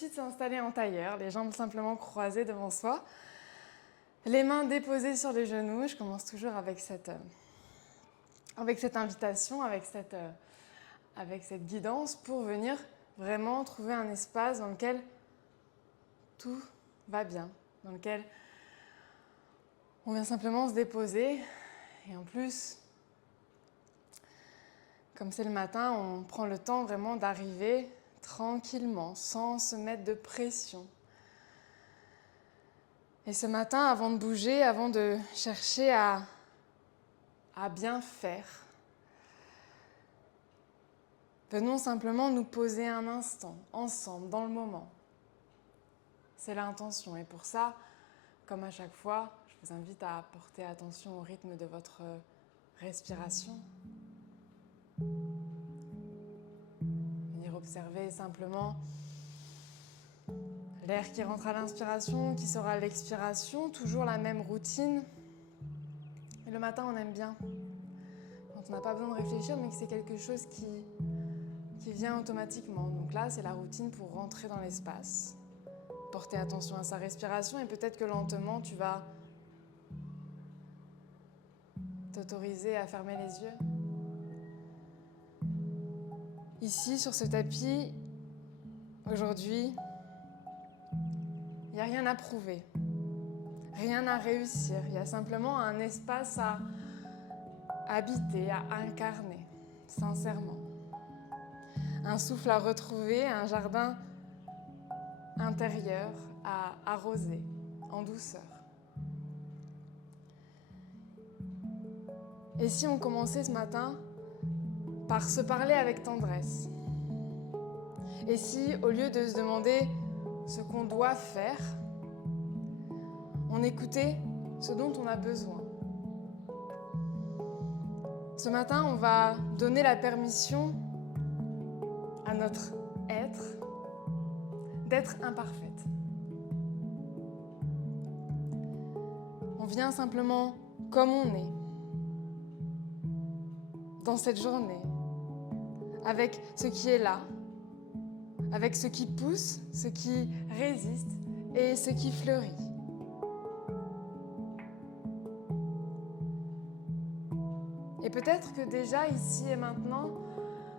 petit de s'installer en tailleur, les jambes simplement croisées devant soi, les mains déposées sur les genoux. Je commence toujours avec cette invitation, avec cette guidance pour venir vraiment trouver un espace dans lequel tout va bien, dans lequel on vient simplement se déposer. Et en plus, comme c'est le matin, on prend le temps vraiment d'arriver tranquillement, sans se mettre de pression. Et ce matin, avant de bouger, avant de chercher à bien faire, venons simplement nous poser un instant, ensemble, dans le moment. C'est l'intention. Et pour ça, comme à chaque fois, je vous invite à porter attention au rythme de votre respiration. Venir observer simplement l'air qui rentre à l'inspiration, qui sera à l'expiration, toujours la même routine. Et le matin, on aime bien. Quand on n'a pas besoin de réfléchir, mais que c'est quelque chose qui vient automatiquement. Donc là, c'est la routine pour rentrer dans l'espace. Porter attention à sa respiration et peut-être que lentement, tu vas t'autoriser à fermer les yeux. Ici, sur ce tapis, aujourd'hui, il n'y a rien à prouver, rien à réussir. Il y a simplement un espace à habiter, à incarner, sincèrement. Un souffle à retrouver, un jardin intérieur à arroser, en douceur. Et si on commençait ce matin par se parler avec tendresse? Et si, au lieu de se demander ce qu'on doit faire, on écoutait ce dont on a besoin? Ce matin, on va donner la permission à notre être d'être imparfaite. On vient simplement comme on est, dans cette journée, avec ce qui est là, avec ce qui pousse, ce qui résiste et ce qui fleurit. Et peut-être que déjà, ici et maintenant,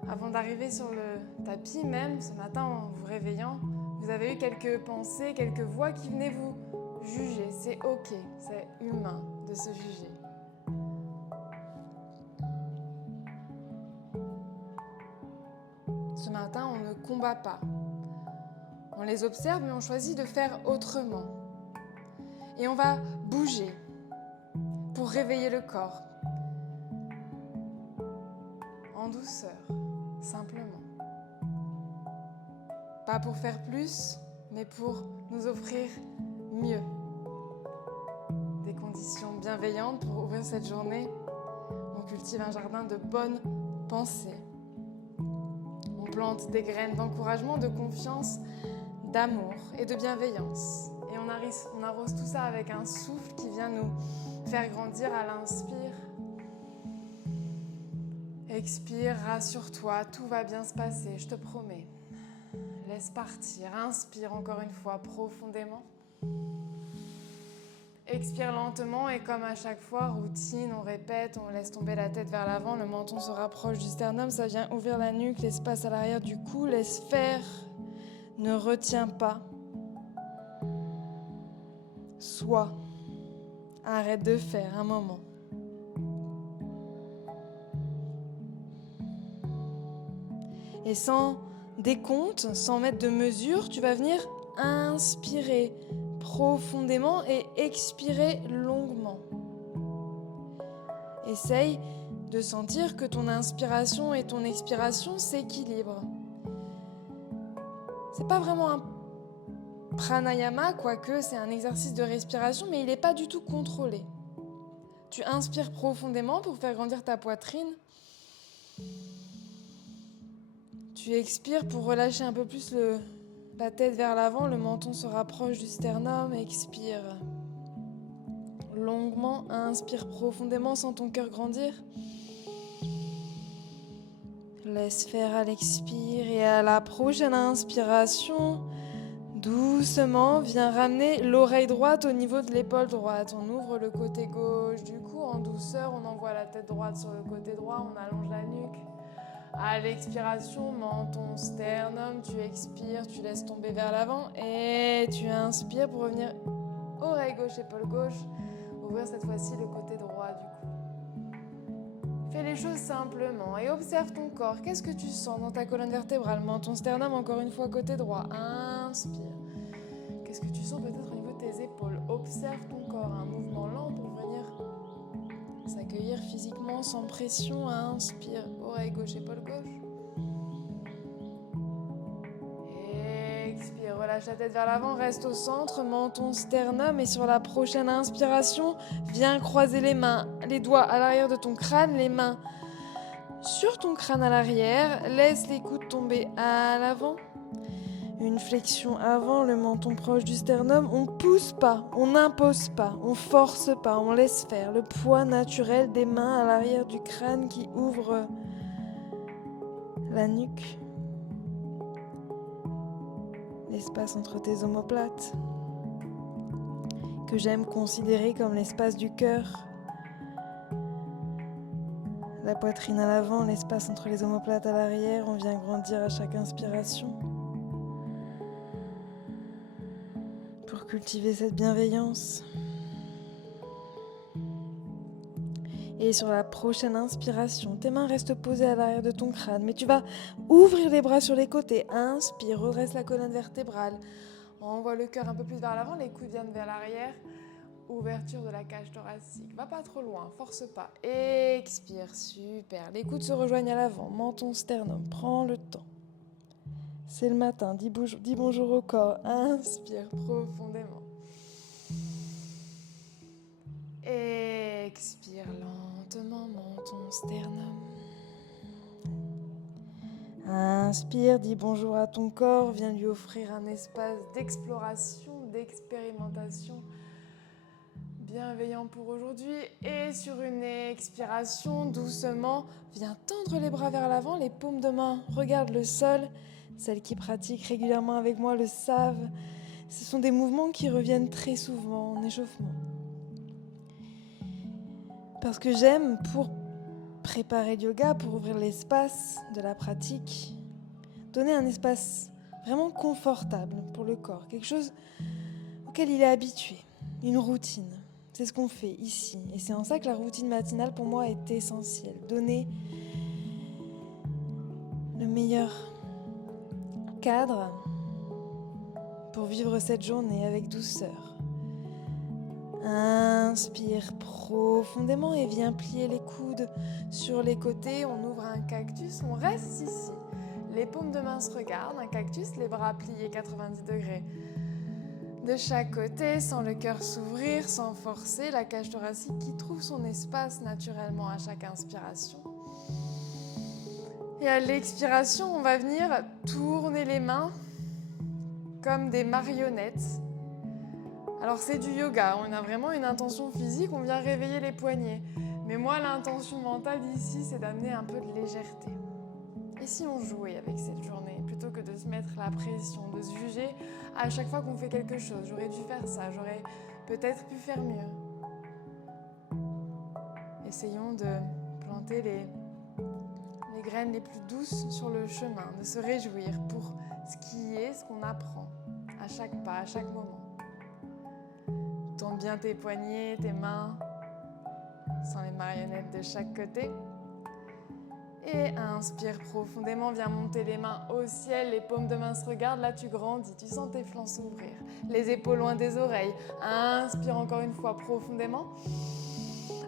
avant d'arriver sur le tapis même, ce matin en vous réveillant, vous avez eu quelques pensées, quelques voix qui venaient vous juger. C'est ok, c'est humain de se juger. Ce matin, on ne combat pas. On les observe, mais on choisit de faire autrement. Et on va bouger pour réveiller le corps. En douceur, simplement. Pas pour faire plus, mais pour nous offrir mieux. Des conditions bienveillantes pour ouvrir cette journée. On cultive un jardin de bonnes pensées. On plante des graines d'encouragement, de confiance, d'amour et de bienveillance. Et on arrose tout ça avec un souffle qui vient nous faire grandir à l'inspire. Expire, rassure-toi, tout va bien se passer, je te promets. Laisse partir, inspire encore une fois profondément. Expire lentement et comme à chaque fois, routine, on répète, on laisse tomber la tête vers l'avant, le menton se rapproche du sternum, ça vient ouvrir la nuque, l'espace à l'arrière du cou, laisse faire, ne retiens pas. Sois, arrête de faire un moment. Et sans décompte, sans mettre de mesure, tu vas venir inspirer profondément et expirer longuement. Essaye de sentir que ton inspiration et ton expiration s'équilibrent. C'est pas vraiment un pranayama, quoique c'est un exercice de respiration, mais il n'est pas du tout contrôlé. Tu inspires profondément pour faire grandir ta poitrine. Tu expires pour relâcher un peu plus la tête vers l'avant, le menton se rapproche du sternum, expire. Longuement, inspire profondément, sens ton cœur grandir. Laisse faire à l'expire et à la prochaine inspiration, Doucement, viens ramener l'oreille droite au niveau de l'épaule droite. On ouvre le côté gauche du cou en douceur. On envoie la tête droite sur le côté droit. On allonge la nuque. À l'expiration, menton, sternum. Tu expires, tu laisses tomber vers l'avant. Et tu inspires pour revenir oreille gauche, épaule gauche. Ouvrir cette fois-ci le côté droit du cou. Fais les choses simplement et observe ton corps. Qu'est-ce que tu sens dans ta colonne vertébrale? Menton, sternum, encore une fois, côté droit. Inspire. Qu'est-ce que tu sens peut-être au niveau de tes épaules? Observe ton corps. Un mouvement lent pour venir s'accueillir physiquement sans pression. Inspire. Oreille gauche, épaule gauche. Expire. Relâche la tête vers l'avant. Reste au centre. Menton, sternum. Et sur la prochaine inspiration, viens croiser les mains. Les doigts à l'arrière de ton crâne. Les mains sur ton crâne à l'arrière. Laisse les coudes tomber à l'avant. Une flexion avant, le menton proche du sternum. On pousse pas, on n'impose pas, on force pas, on laisse faire. Le poids naturel des mains à l'arrière du crâne qui ouvre la nuque. L'espace entre tes omoplates, que j'aime considérer comme l'espace du cœur. La poitrine à l'avant, l'espace entre les omoplates à l'arrière. On vient grandir à chaque inspiration. Pour cultiver cette bienveillance. Et sur la prochaine inspiration, tes mains restent posées à l'arrière de ton crâne, mais tu vas ouvrir les bras sur les côtés. Inspire, redresse la colonne vertébrale. Envoie le cœur un peu plus vers l'avant, les coudes viennent vers l'arrière. Ouverture de la cage thoracique. Va pas trop loin, force pas. Expire, super. Les coudes se rejoignent à l'avant, menton, sternum. Prends le temps. C'est le matin, dis bonjour au corps. Inspire profondément. Expire lentement, menton, sternum. Inspire, dis bonjour à ton corps. Viens lui offrir un espace d'exploration, d'expérimentation bienveillant pour aujourd'hui. Et sur une expiration, doucement, viens tendre les bras vers l'avant, les paumes de main regardent le sol. Celles qui pratiquent régulièrement avec moi le savent. Ce sont des mouvements qui reviennent très souvent en échauffement. Parce que j'aime, pour préparer le yoga, pour ouvrir l'espace de la pratique, donner un espace vraiment confortable pour le corps, quelque chose auquel il est habitué, une routine. C'est ce qu'on fait ici. Et c'est en ça que la routine matinale, pour moi, est essentielle. Donner le meilleur cadre pour vivre cette journée avec douceur. Inspire profondément et viens plier les coudes sur les côtés. On ouvre un cactus, on reste ici. Les paumes de main se regardent, un cactus, les bras pliés 90 degrés. De chaque côté, sans le cœur s'ouvrir, sans forcer, la cage thoracique qui trouve son espace naturellement à chaque inspiration. Et à l'expiration, on va venir tourner les mains comme des marionnettes. Alors c'est du yoga, on a vraiment une intention physique, on vient réveiller les poignets. Mais moi, l'intention mentale ici, c'est d'amener un peu de légèreté. Et si on jouait avec cette journée, plutôt que de se mettre la pression, de se juger à chaque fois qu'on fait quelque chose, j'aurais dû faire ça, j'aurais peut-être pu faire mieux. Essayons de planter les graines les plus douces sur le chemin, de se réjouir pour ce qui est, ce qu'on apprend, à chaque pas, à chaque moment. Tourne bien tes poignets, tes mains, sans les marionnettes de chaque côté. Et inspire profondément, viens monter les mains au ciel, les paumes de main se regardent, là tu grandis, tu sens tes flancs s'ouvrir, les épaules loin des oreilles. Inspire encore une fois profondément.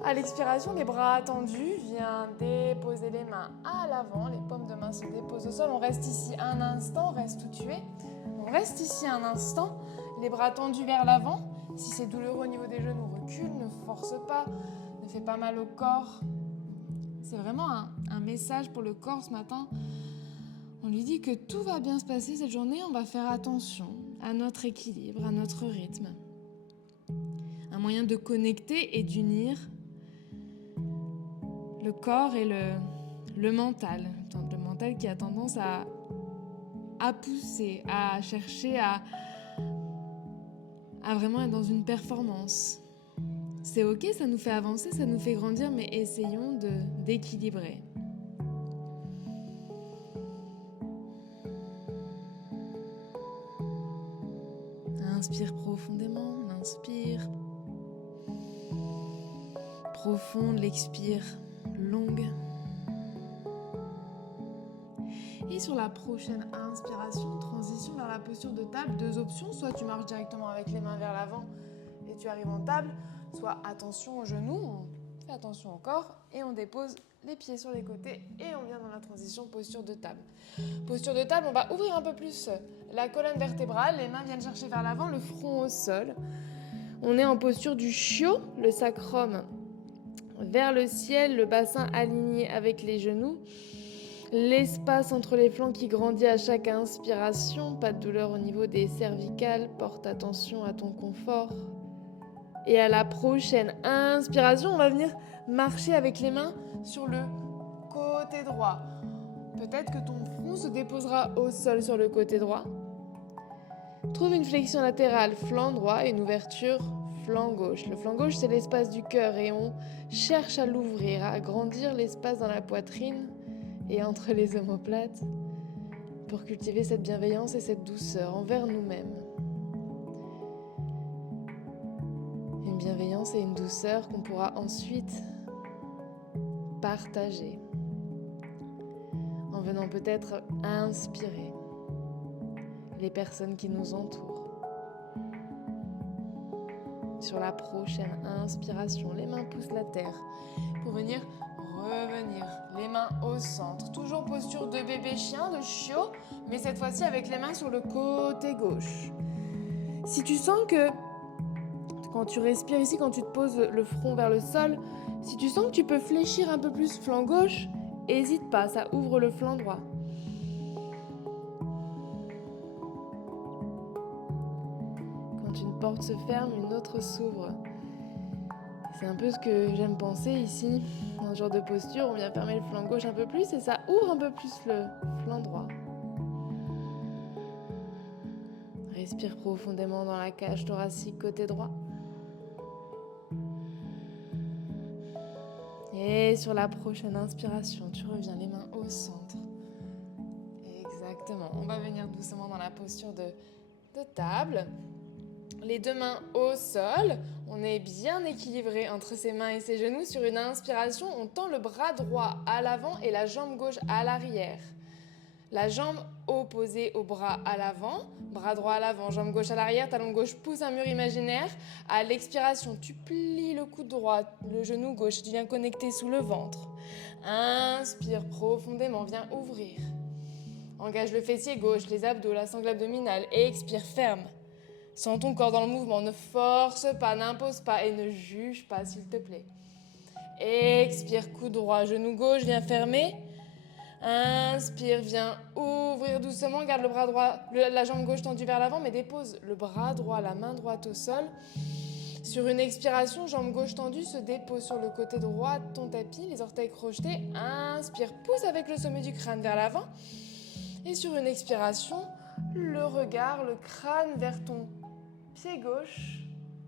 À l'expiration, les bras tendus, viens déposer les mains à l'avant, les paumes de main se déposent au sol. On reste ici un instant, reste où tu es. On reste ici un instant, les bras tendus vers l'avant. Si c'est douloureux au niveau des genoux, recule, ne force pas, ne fais pas mal au corps. C'est vraiment un message pour le corps ce matin. On lui dit que tout va bien se passer cette journée, on va faire attention à notre équilibre, à notre rythme. Un moyen de connecter et d'unir le corps et le mental. Le mental qui a tendance à pousser, à chercher à à vraiment être dans une performance. C'est ok, ça nous fait avancer, ça nous fait grandir, mais essayons d'équilibrer. Inspire profondément, on inspire. Profonde, l'expire longue. Et sur la prochaine inspiration, transition vers la posture de table, 2 options. Soit tu marches directement avec les mains vers l'avant et tu arrives en table, soit attention aux genoux, on fait attention au corps et on dépose les pieds sur les côtés et on vient dans la transition posture de table. Posture de table, on va ouvrir un peu plus la colonne vertébrale, les mains viennent chercher vers l'avant, le front au sol. On est en posture du Shyo, le sacrum vers le ciel, le bassin aligné avec les genoux. L'espace entre les flancs qui grandit à chaque inspiration, pas de douleur au niveau des cervicales, porte attention à ton confort. Et à la prochaine inspiration, on va venir marcher avec les mains sur le côté droit. Peut-être que ton front se déposera au sol sur le côté droit. Trouve une flexion latérale, flanc droit et une ouverture flanc gauche. Le flanc gauche, c'est l'espace du cœur et on cherche à l'ouvrir, à agrandir l'espace dans la poitrine et entre les omoplates pour cultiver cette bienveillance et cette douceur envers nous-mêmes. Une bienveillance et une douceur qu'on pourra ensuite partager en venant peut-être inspirer les personnes qui nous entourent. Sur la prochaine inspiration, les mains poussent la terre pour venir revenir, les mains au centre. Toujours posture de bébé chien, de Shyo, mais cette fois-ci avec les mains sur le côté gauche. Si tu sens que quand tu respires ici, quand tu te poses le front vers le sol, si tu sens que tu peux fléchir un peu plus flanc gauche, n'hésite pas, ça ouvre le flanc droit. Quand une porte se ferme, une autre s'ouvre. C'est un peu ce que j'aime penser ici. Dans ce genre de posture, on vient fermer le flanc gauche un peu plus et ça ouvre un peu plus le flanc droit. Respire profondément dans la cage thoracique côté droit. Et sur la prochaine inspiration, tu reviens les mains au centre. Exactement. On va venir doucement dans la posture de table. Les 2 mains au sol. On est bien équilibré entre ses mains et ses genoux. Sur une inspiration, on tend le bras droit à l'avant et la jambe gauche à l'arrière. La jambe opposée au bras à l'avant, bras droit à l'avant, jambe gauche à l'arrière, talon gauche pousse un mur imaginaire. À l'expiration, tu plies le coude droit, le genou gauche, tu viens connecter sous le ventre. Inspire profondément, viens ouvrir. Engage le fessier gauche, les abdos, la sangle abdominale et expire, ferme. Sens ton corps dans le mouvement, ne force pas, n'impose pas et ne juge pas s'il te plaît. Expire, coude droit, genou gauche, viens fermer. Inspire, viens ouvrir doucement, garde le bras droit, la jambe gauche tendue vers l'avant, mais dépose le bras droit, la main droite au sol. Sur une expiration, jambe gauche tendue se dépose sur le côté droit de ton tapis, les orteils crochetés. Inspire, pousse avec le sommet du crâne vers l'avant. Et sur une expiration, le regard, le crâne vers ton pied gauche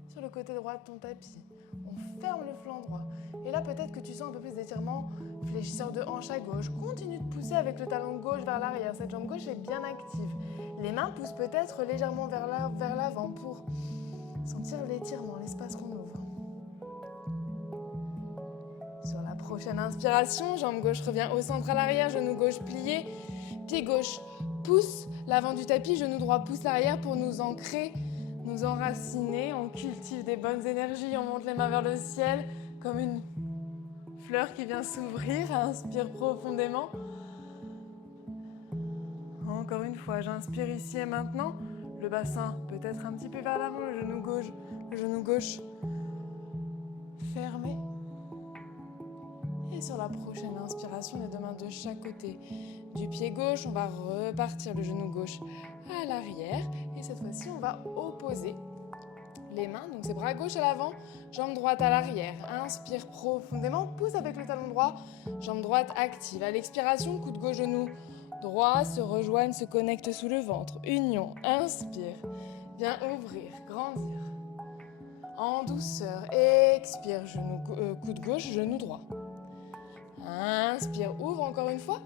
sur le côté droit de ton tapis. On ferme le flanc droit. Et là, peut-être que tu sens un peu plus d'étirement, fléchisseur de hanche à gauche. Continue de pousser avec le talon gauche vers l'arrière. Cette jambe gauche est bien active. Les mains poussent peut-être légèrement vers l'avant pour sentir l'étirement, l'espace qu'on ouvre. Sur la prochaine inspiration, jambe gauche revient au centre à l'arrière, genou gauche plié, pied gauche pousse l'avant du tapis, genou droit pousse l'arrière pour nous ancrer, nous enraciner. On cultive des bonnes énergies, on monte les mains vers le ciel comme une fleur qui vient s'ouvrir. Inspire profondément. Encore une fois, j'inspire ici et maintenant. Le bassin peut-être un petit peu vers l'avant, le genou gauche fermé. Et sur la prochaine inspiration, les 2 mains de chaque côté du pied gauche, on va repartir le genou gauche à l'arrière. Et cette fois-ci, on va opposer les mains. Donc c'est bras gauche à l'avant, jambe droite à l'arrière. Inspire profondément, pousse avec le talon droit, jambe droite active. À l'expiration, coude gauche, genou droit se rejoignent, se connectent sous le ventre. Union, inspire. viens ouvrir, grandir. En douceur, expire, coude gauche, genou droit. Inspire, ouvre encore une fois.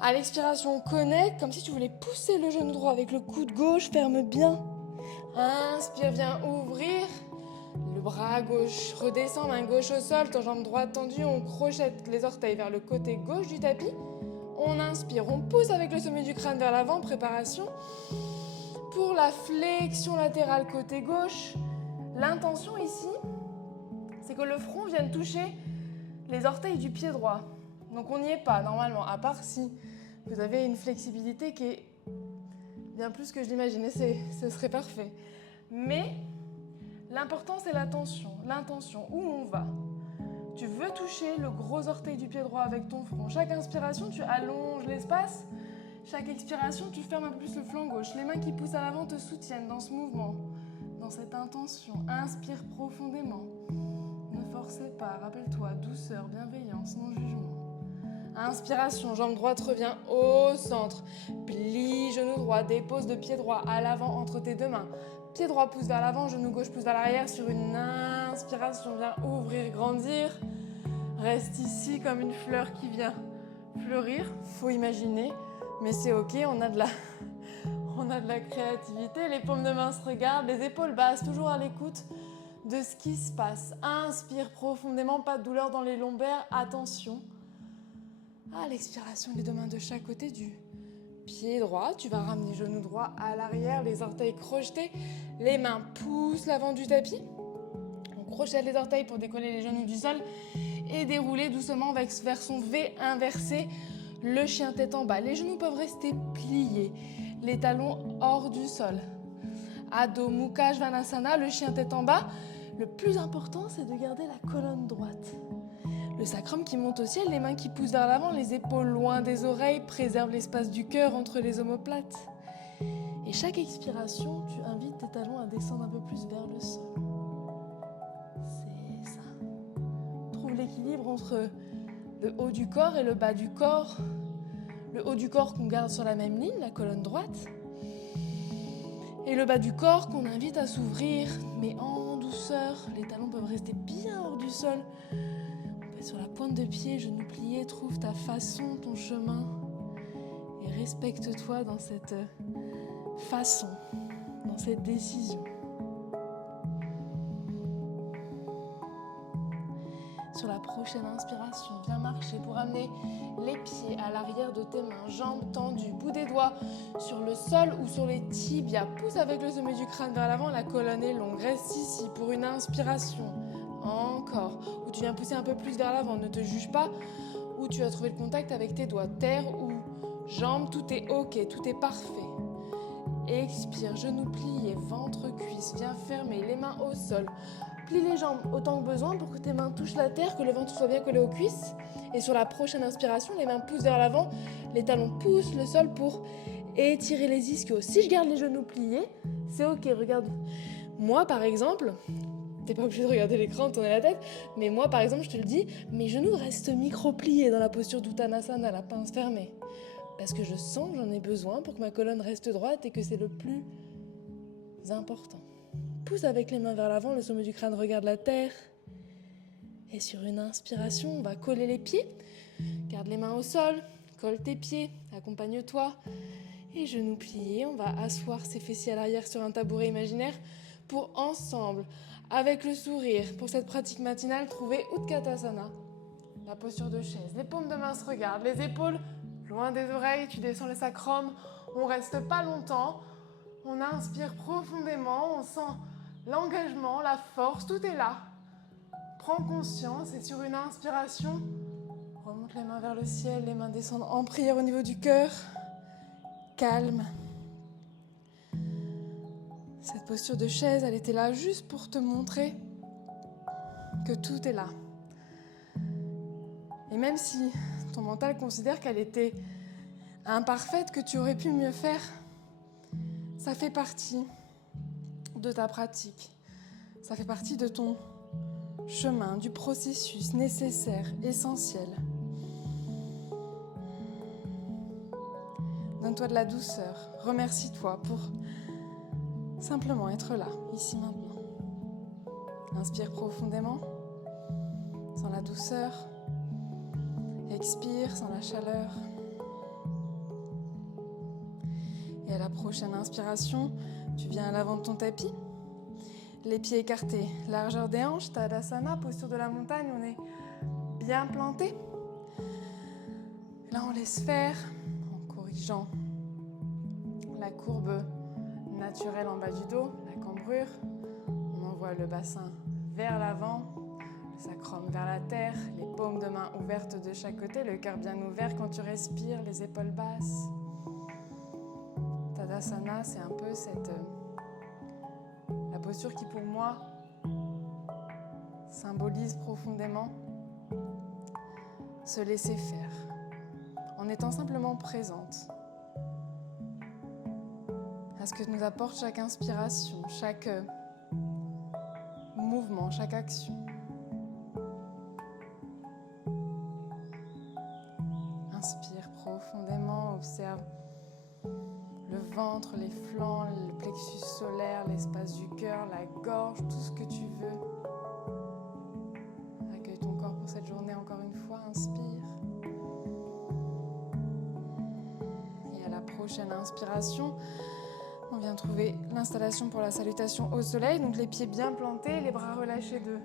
À l'expiration, connecte, comme si tu voulais pousser le genou droit avec le coude gauche, ferme bien. Inspire, viens ouvrir. Le bras gauche redescend, main gauche au sol, ton jambe droite tendue, on crochette les orteils vers le côté gauche du tapis. On inspire, on pousse avec le sommet du crâne vers l'avant, préparation. Pour la flexion latérale côté gauche, l'intention ici, c'est que le front vienne toucher les orteils du pied droit. Donc on n'y est pas normalement, à part si vous avez une flexibilité qui est bien plus que je l'imaginais, ce serait parfait. Mais l'important c'est l'intention, où on va. Tu veux toucher le gros orteil du pied droit avec ton front. Chaque inspiration, tu allonges l'espace. Chaque expiration, tu fermes un peu plus le flanc gauche. Les mains qui poussent à l'avant te soutiennent dans ce mouvement, dans cette intention. Inspire profondément. Ne forcez pas, rappelle-toi, douceur, bienveillance, non-jugement. Inspiration, jambe droite revient au centre. Plie, genou droit, dépose de pied droit à l'avant entre tes deux mains. Pied droit pousse vers l'avant, genou gauche pousse vers l'arrière. Sur une inspiration, viens ouvrir, grandir. Reste ici comme une fleur qui vient fleurir. Faut imaginer, mais c'est ok, on a de la créativité. Les paumes de main se regardent, les épaules basses, toujours à l'écoute de ce qui se passe. Inspire profondément, pas de douleur dans les lombaires, attention. À l'expiration, les deux mains de chaque côté du pied droit. Tu vas ramener genou droit à l'arrière, les orteils crochetés. Les mains poussent l'avant du tapis. On crochette les orteils pour décoller les genoux du sol et dérouler doucement vers son V inversé, le chien tête en bas. Les genoux peuvent rester pliés, les talons hors du sol. Adho Mukha Svanasana, le chien tête en bas. Le plus important, c'est de garder la colonne droite. Le sacrum qui monte au ciel, les mains qui poussent vers l'avant, les épaules loin des oreilles, préserve l'espace du cœur entre les omoplates. Et chaque expiration, tu invites tes talons à descendre un peu plus vers le sol. C'est ça. Trouve l'équilibre entre le haut du corps et le bas du corps. Le haut du corps qu'on garde sur la même ligne, la colonne droite. Et le bas du corps qu'on invite à s'ouvrir, mais en douceur. Les talons peuvent rester bien hors du sol. Sur la pointe de pied, genoux pliés, trouve ta façon, ton chemin et respecte-toi dans cette façon, dans cette décision. Sur la prochaine inspiration, viens marcher pour amener les pieds à l'arrière de tes mains, jambes tendues, bout des doigts sur le sol ou sur les tibias. Pousse avec le sommet du crâne vers l'avant, la colonne est longue. Reste ici pour une inspiration. Encore, où tu viens pousser un peu plus vers l'avant, ne te juge pas, où tu vas trouver le contact avec tes doigts, terre ou jambes, tout est ok, tout est parfait. Expire, genoux pliés, ventre, cuisse, viens fermer les mains au sol. Plie les jambes autant que besoin pour que tes mains touchent la terre, que le ventre soit bien collé aux cuisses. Et sur la prochaine inspiration, les mains poussent vers l'avant, les talons poussent le sol pour étirer les ischios. Si je garde les genoux pliés, c'est ok, regarde. Moi par exemple, t'es pas obligé de regarder l'écran, tourner la tête, mais moi par exemple je te le dis, mes genoux restent micro-pliés dans la posture d'Uttanasana, la pince fermée. Parce que je sens que j'en ai besoin pour que ma colonne reste droite et que c'est le plus important. Pousse avec les mains vers l'avant, le sommet du crâne regarde la terre. Et sur une inspiration, on va coller les pieds. Garde les mains au sol, colle tes pieds, accompagne-toi. Et genoux pliés, on va asseoir ses fessiers à l'arrière sur un tabouret imaginaire pour ensemble, avec le sourire, pour cette pratique matinale, trouver Utkatasana, la posture de chaise. Les paumes de main se regardent, les épaules loin des oreilles, tu descends le sacrum, on reste pas longtemps, on inspire profondément, on sent l'engagement, la force, tout est là. Prends conscience et sur une inspiration, remonte les mains vers le ciel, les mains descendent en prière au niveau du cœur, calme. Cette posture de chaise, elle était là juste pour te montrer que tout est là. Et même si ton mental considère qu'elle était imparfaite, que tu aurais pu mieux faire, ça fait partie de ta pratique. Ça fait partie de ton chemin, du processus nécessaire, essentiel. Donne-toi de la douceur. Remercie-toi pour simplement être là, ici maintenant. Inspire profondément, sans la douceur. Expire, sans la chaleur. Et à la prochaine inspiration, tu viens à l'avant de ton tapis. Les pieds écartés, largeur des hanches, Tadasana, posture de la montagne, on est bien planté. Là, on laisse faire en corrigeant la courbe naturelle en bas du dos, la cambrure. On envoie le bassin vers l'avant, le sacrum vers la terre, les paumes de main ouvertes de chaque côté, le cœur bien ouvert quand tu respires, les épaules basses. Tadasana, c'est un peu la posture qui pour moi symbolise profondément se laisser faire, en étant simplement présente à ce que nous apporte chaque inspiration, chaque mouvement, chaque action. Inspire profondément, observe le ventre, les flancs, le plexus solaire, l'espace du cœur, la gorge, tout ce que tu veux. Accueille ton corps pour cette journée encore une fois, inspire. Et à la prochaine inspiration, on vient trouver l'installation pour la salutation au soleil. Donc les pieds bien plantés, les bras relâchés de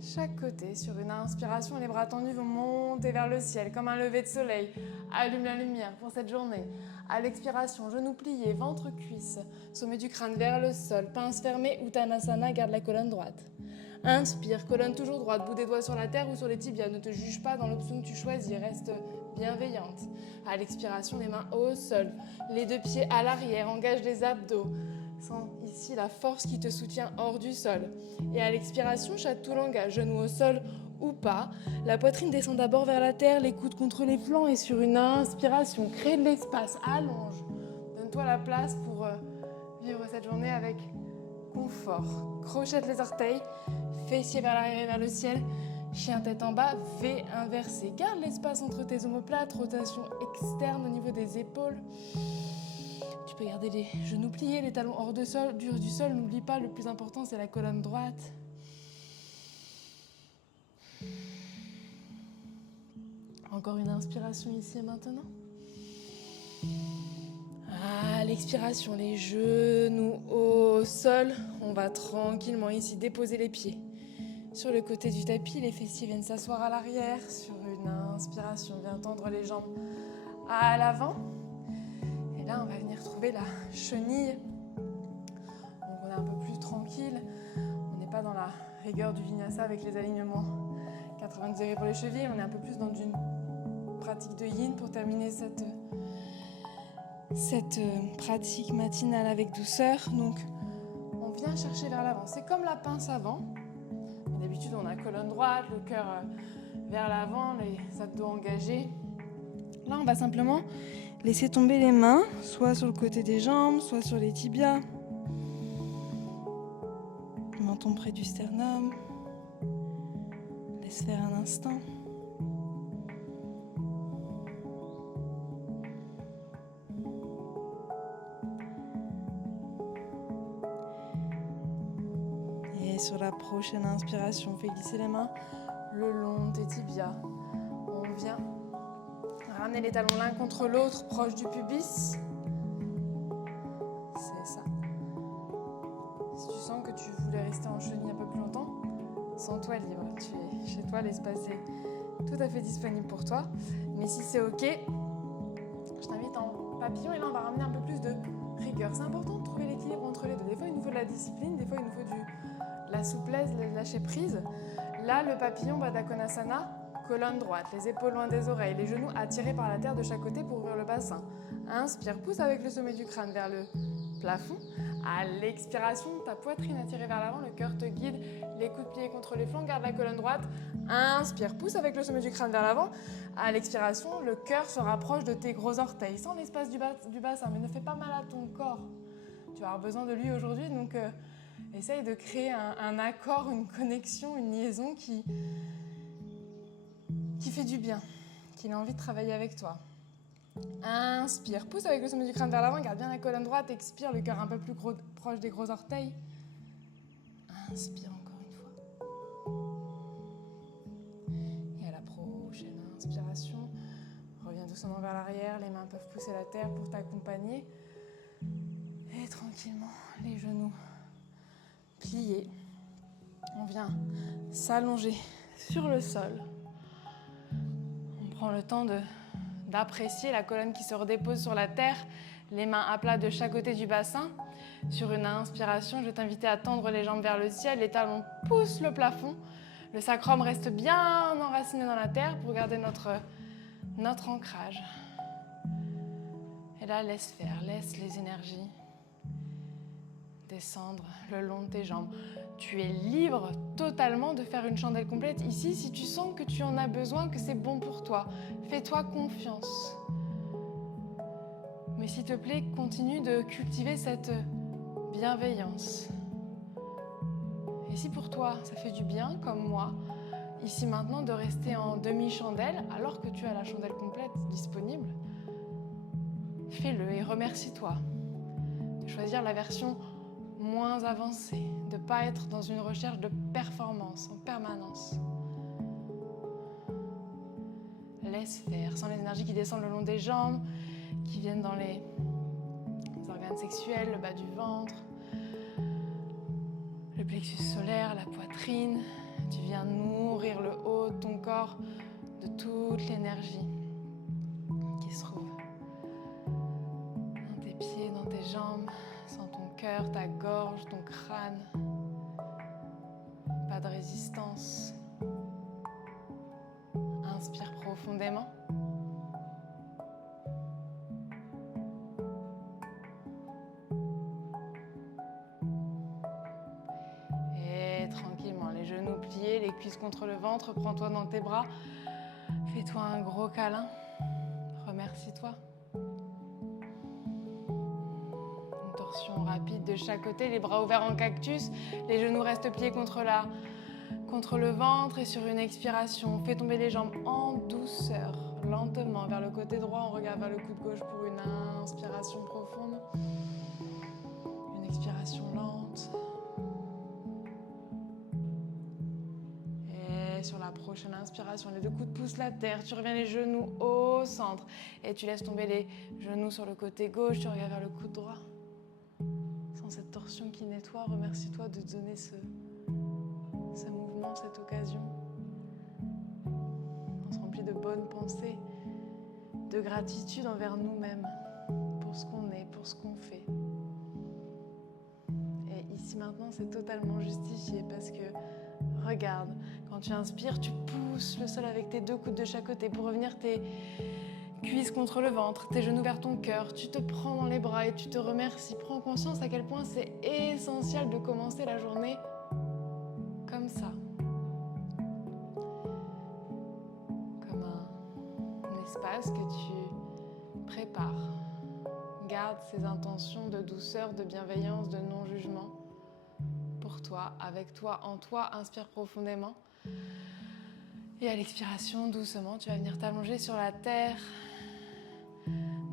chaque côté. Sur une inspiration, les bras tendus vont monter vers le ciel comme un lever de soleil. Allume la lumière pour cette journée. À l'expiration, genoux pliés, ventre, cuisse, sommet du crâne vers le sol, pince fermée, Uttanasana, garde la colonne droite. Inspire, colonne toujours droite, bout des doigts sur la terre ou sur les tibias. Ne te juge pas dans l'option que tu choisis, reste bienveillante. À l'expiration, les mains au sol, les deux pieds à l'arrière, engage les abdos. Sens ici la force qui te soutient hors du sol. Et à l'expiration, chaque langage, genoux au sol ou pas. La poitrine descend d'abord vers la terre, les coudes contre les flancs et sur une inspiration, crée de l'espace, allonge. Donne-toi la place pour vivre cette journée avec confort. Crochette les orteils, fessiers vers l'arrière et vers le ciel. Chien tête en bas, V inversé. Garde l'espace entre tes omoplates, rotation externe au niveau des épaules. Tu peux garder les genoux pliés, les talons hors du sol. N'oublie pas, le plus important, c'est la colonne droite. Encore une inspiration ici et maintenant. À l'expiration, les genoux au sol. On va tranquillement ici déposer les pieds sur le côté du tapis. Les fessiers viennent s'asseoir à l'arrière. Sur une inspiration, viens tendre les jambes à l'avant. Et là, on va venir trouver la chenille. Donc on est un peu plus tranquille. On n'est pas dans la rigueur du vinyasa avec les alignements 90 degrés pour les chevilles. On est un peu plus dans une pratique de yin pour terminer cette pratique matinale avec douceur. Donc on vient chercher vers l'avant. C'est comme la pince avant. Mais d'habitude, on a colonne droite, le cœur vers l'avant, les abdos engagés. Là, on va simplement laisser tomber les mains, soit sur le côté des jambes, soit sur les tibias. Menton près du sternum. Laisse faire un instant. Et sur la prochaine inspiration, fais glisser les mains le long de tes tibias. On vient ramener les talons l'un contre l'autre, proche du pubis. C'est ça. Si tu sens que tu voulais rester en chenille un peu plus longtemps, sens-toi libre. Tu es chez toi, l'espace est tout à fait disponible pour toi. Mais si c'est OK, je t'invite en papillon et là on va ramener un peu plus de rigueur. C'est important de trouver l'équilibre entre les deux. Des fois il nous faut de la discipline, des fois il nous faut de la souplesse, de lâcher prise. Là le papillon Baddha Konasana, colonne droite, les épaules loin des oreilles, les genoux attirés par la terre de chaque côté pour ouvrir le bassin. Inspire, pousse avec le sommet du crâne vers le plafond. À l'expiration, ta poitrine attirée vers l'avant, le cœur te guide, les coudes pliés contre les flancs, garde la colonne droite. Inspire, pousse avec le sommet du crâne vers l'avant. À l'expiration, le cœur se rapproche de tes gros orteils, sans l'espace du bassin, mais ne fais pas mal à ton corps. Tu vas avoir besoin de lui aujourd'hui, donc essaye de créer un accord, une connexion, une liaison qui fait du bien, qu'il a envie de travailler avec toi. Inspire, pousse avec le sommet du crâne vers l'avant, garde bien la colonne droite, expire, le cœur un peu plus proche des gros orteils. Inspire encore une fois. Et à la prochaine inspiration, reviens doucement vers l'arrière, les mains peuvent pousser la terre pour t'accompagner. Et tranquillement, les genoux pliés. On vient s'allonger sur le sol. On prend le temps d'apprécier la colonne qui se redépose sur la terre, les mains à plat de chaque côté du bassin. Sur une inspiration, je vais t'inviter à tendre les jambes vers le ciel, les talons poussent le plafond. Le sacrum reste bien enraciné dans la terre pour garder notre ancrage. Et là, laisse faire, laisse les énergies descendre le long de tes jambes. Tu es libre totalement de faire une chandelle complète ici si tu sens que tu en as besoin, que c'est bon pour toi. Fais-toi confiance. Mais s'il te plaît, continue de cultiver cette bienveillance. Et si pour toi, ça fait du bien, comme moi, ici maintenant, de rester en demi-chandelle, alors que tu as la chandelle complète disponible, fais-le et remercie-toi de choisir la version moins avancée, de ne pas être dans une recherche de performance en permanence. Laisse faire, sans les énergies qui descendent le long des jambes, qui viennent dans les organes sexuels, le bas du ventre, le plexus solaire, la poitrine. Tu viens nourrir le haut de ton corps de toute l'énergie qui se trouve dans tes pieds, dans tes jambes. Sens ton cœur, ta gorge, ton crâne. Pas de résistance. Inspire profondément. Et tranquillement, les genoux pliés, les cuisses contre le ventre, prends-toi dans tes bras. Fais-toi un gros câlin. Remercie-toi. Torsion rapide de chaque côté, les bras ouverts en cactus, les genoux restent pliés contre le ventre et sur une expiration, fais tomber les jambes en douceur, lentement vers le côté droit, on regarde vers le coude gauche pour une inspiration profonde, une expiration lente. Et sur la prochaine inspiration, les deux coudes poussent la terre, tu reviens les genoux au centre et tu laisses tomber les genoux sur le côté gauche, tu regardes vers le coude droit. Cette torsion qui nettoie, remercie-toi de te donner ce mouvement, cette occasion. On se remplit de bonnes pensées, de gratitude envers nous-mêmes, pour ce qu'on est, pour ce qu'on fait. Et ici maintenant, c'est totalement justifié parce que, regarde, quand tu inspires, tu pousses le sol avec tes deux coudes de chaque côté pour revenir tes cuisses contre le ventre, tes genoux vers ton cœur, tu te prends dans les bras et tu te remercies. Prends conscience à quel point c'est essentiel de commencer la journée comme ça. Comme un espace que tu prépares. Garde ces intentions de douceur, de bienveillance, de non-jugement pour toi, avec toi, en toi. Inspire profondément. Et à l'expiration, doucement, tu vas venir t'allonger sur la terre.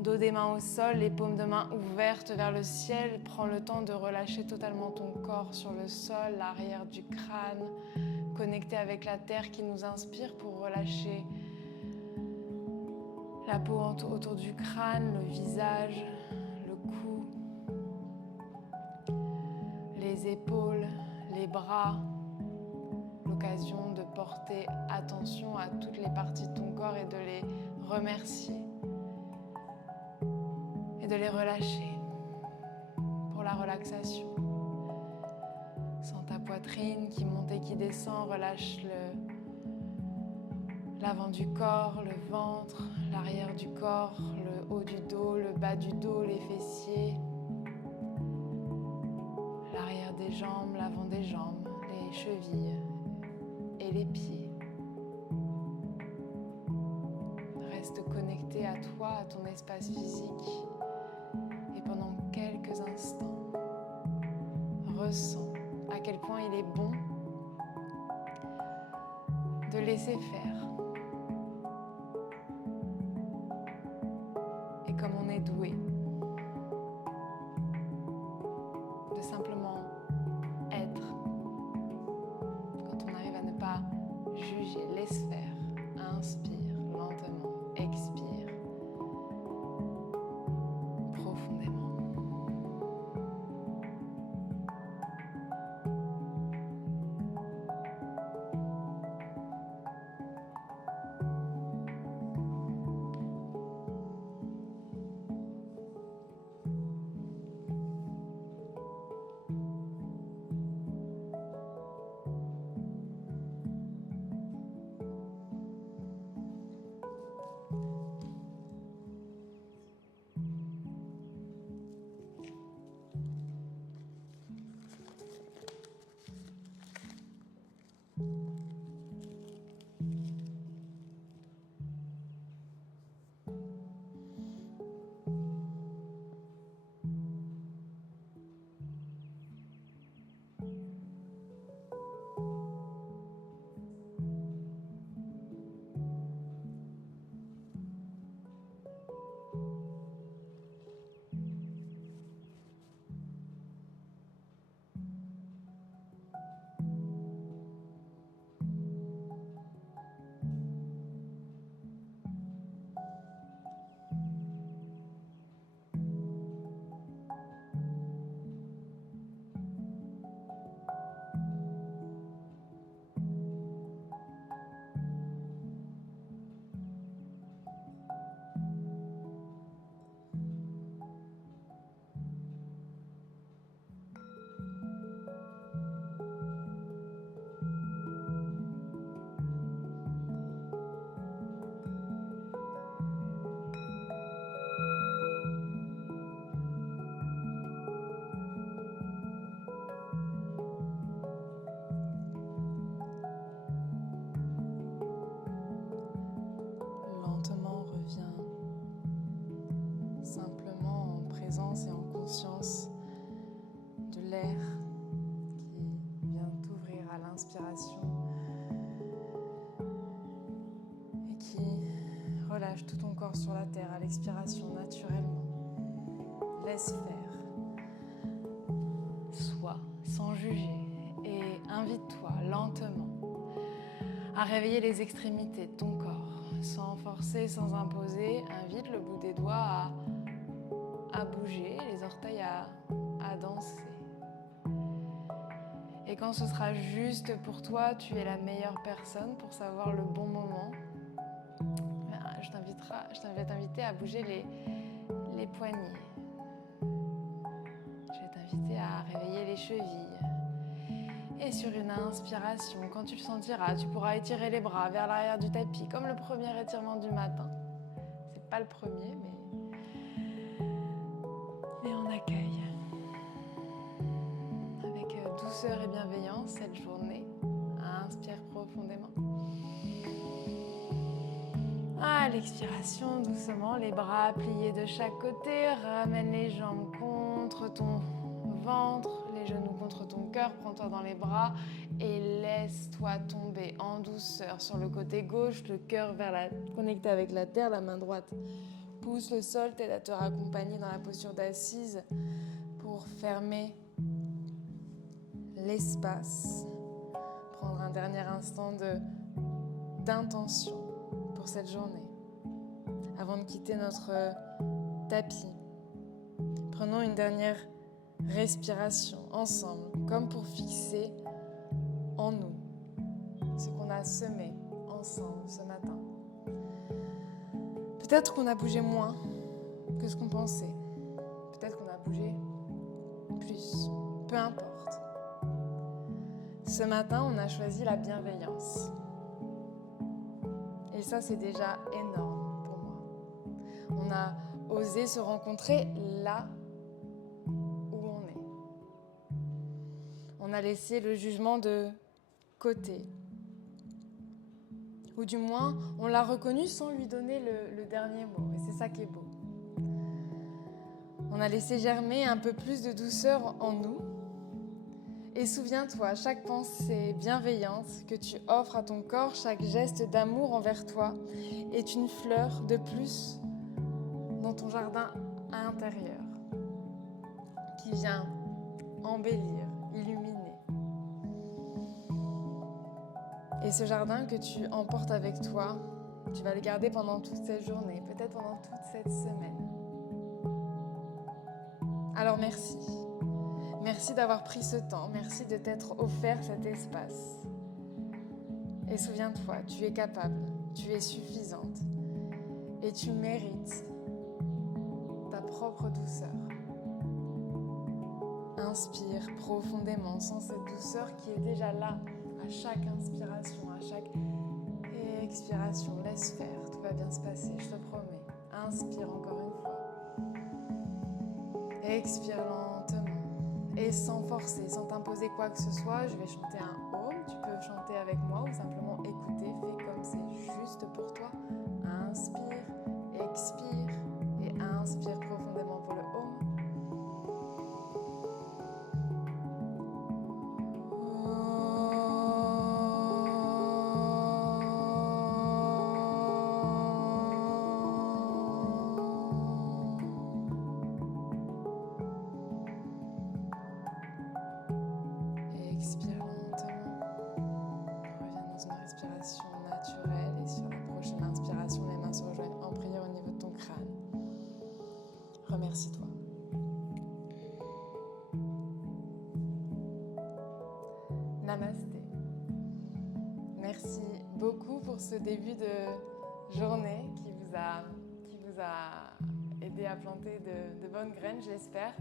Dos des mains au sol, les paumes de main ouvertes vers le ciel. Prends le temps de relâcher totalement ton corps sur le sol, l'arrière du crâne, connecté avec la terre qui nous inspire pour relâcher la peau autour du crâne, le visage, le cou, les épaules, les bras. L'occasion de porter attention à toutes les parties de ton corps et de les remercier. De les relâcher pour la relaxation. Sens ta poitrine qui monte et qui descend, relâche l'avant du corps, le ventre, l'arrière du corps, le haut du dos, le bas du dos, les fessiers, l'arrière des jambes, l'avant des jambes, les chevilles et les pieds. Reste connecté à toi, à ton espace physique. Et pendant quelques instants, ressens à quel point il est bon de laisser faire. comme on est doué. De simplement être. Quand on arrive à ne pas juger, laisse faire, inspire lentement, expire profondément. Lentement, reviens simplement en présence et en conscience de l'air qui vient t'ouvrir à l'inspiration et qui relâche tout ton corps sur la terre à l'expiration naturellement. Laisse faire. Sois sans juger et invite-toi lentement à réveiller les extrémités de ton corps. Sans forcer, sans imposer, invite le bout des doigts à bouger, les orteils à danser. Et quand ce sera juste pour toi, tu es la meilleure personne pour savoir le bon moment. Je t'invite à t'inviter à bouger les poignets. Je vais t'inviter à réveiller les chevilles. Et sur une inspiration, quand tu le sentiras, tu pourras étirer les bras vers l'arrière du tapis, comme le premier étirement du matin. C'est pas le premier, mais on accueille avec douceur et bienveillance cette journée. Inspire profondément. À l'expiration, doucement, les bras pliés de chaque côté, ramène les jambes contre ton ventre, les genoux contre ton cœur, prends-toi dans les bras et laisse-toi tomber en douceur sur le côté gauche, le cœur connecté avec la terre, la main droite pousse le sol, t'aide à te raccompagner dans la posture d'assise pour fermer l'espace, prendre un dernier instant d'intention pour cette journée. Avant de quitter notre tapis, prenons une dernière respiration ensemble, comme pour fixer en nous ce qu'on a semé ensemble ce matin. Peut-être qu'on a bougé moins que ce qu'on pensait. Peut-être qu'on a bougé plus. Peu importe. Ce matin, on a choisi la bienveillance. Et ça, c'est déjà énorme pour moi. On a osé se rencontrer là où on est. On a laissé le jugement de côté. Ou du moins, on l'a reconnu sans lui donner le dernier mot. Et c'est ça qui est beau. On a laissé germer un peu plus de douceur en nous. Et souviens-toi, chaque pensée bienveillante que tu offres à ton corps, chaque geste d'amour envers toi est une fleur de plus dans ton jardin intérieur qui vient embellir, illuminer. Et ce jardin que tu emportes avec toi, tu vas le garder pendant toute cette journée, peut-être pendant toute cette semaine. Alors merci. Merci d'avoir pris ce temps, merci de t'être offert cet espace. Et souviens-toi, tu es capable, tu es suffisante et tu mérites ta propre douceur. Inspire profondément, sens cette douceur qui est déjà là à chaque inspiration, à chaque expiration. Laisse faire, tout va bien se passer, je te promets. Inspire encore une fois. Expire lentement et sans forcer, sans t'imposer quoi que ce soit. Je vais chanter un home, tu peux chanter avec moi ou simplement écouter. Fais comme c'est juste pour toi. Inspire, expire et inspire profondément pour le home. Expire lentement. Reviens dans une respiration naturelle et sur la prochaine inspiration, les mains se rejoignent en prière au niveau de ton crâne. Remercie-toi. Namasté. Merci beaucoup pour ce début de journée qui vous a aidé à planter de bonnes graines, j'espère.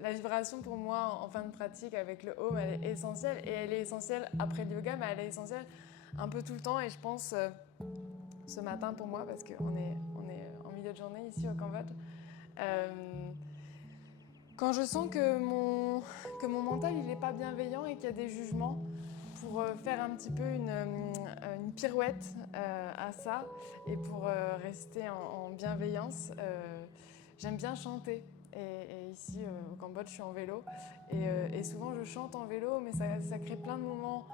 La vibration pour moi en fin de pratique avec le home, elle est essentielle et elle est essentielle après le yoga, mais elle est essentielle un peu tout le temps et je pense ce matin pour moi parce qu'on est en milieu de journée ici au Cambodge. Quand je sens que mon mental il n'est pas bienveillant et qu'il y a des jugements, pour faire un petit peu une pirouette à ça et pour rester en bienveillance, j'aime bien chanter. Et ici, au Cambodge, je suis en vélo. Et souvent, je chante en vélo, mais ça crée plein de moments.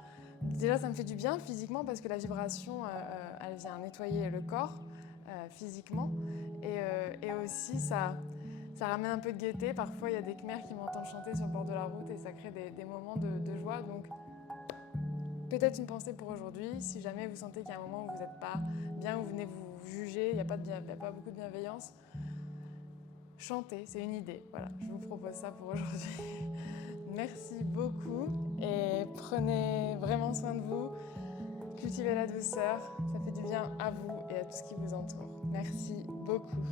Déjà, ça me fait du bien physiquement parce que la vibration, elle vient nettoyer le corps physiquement. Et aussi, ça ramène un peu de gaieté. Parfois, il y a des Khmers qui m'entendent chanter sur le bord de la route et ça crée des moments de joie. Donc, peut-être une pensée pour aujourd'hui. Si jamais vous sentez qu'il y a un moment où vous n'êtes pas bien, où vous venez vous juger, il n'y a pas beaucoup de bienveillance, chantez, c'est une idée. Voilà, je vous propose ça pour aujourd'hui. Merci beaucoup et prenez vraiment soin de vous. Cultivez la douceur, ça fait du bien à vous et à tout ce qui vous entoure. Merci beaucoup.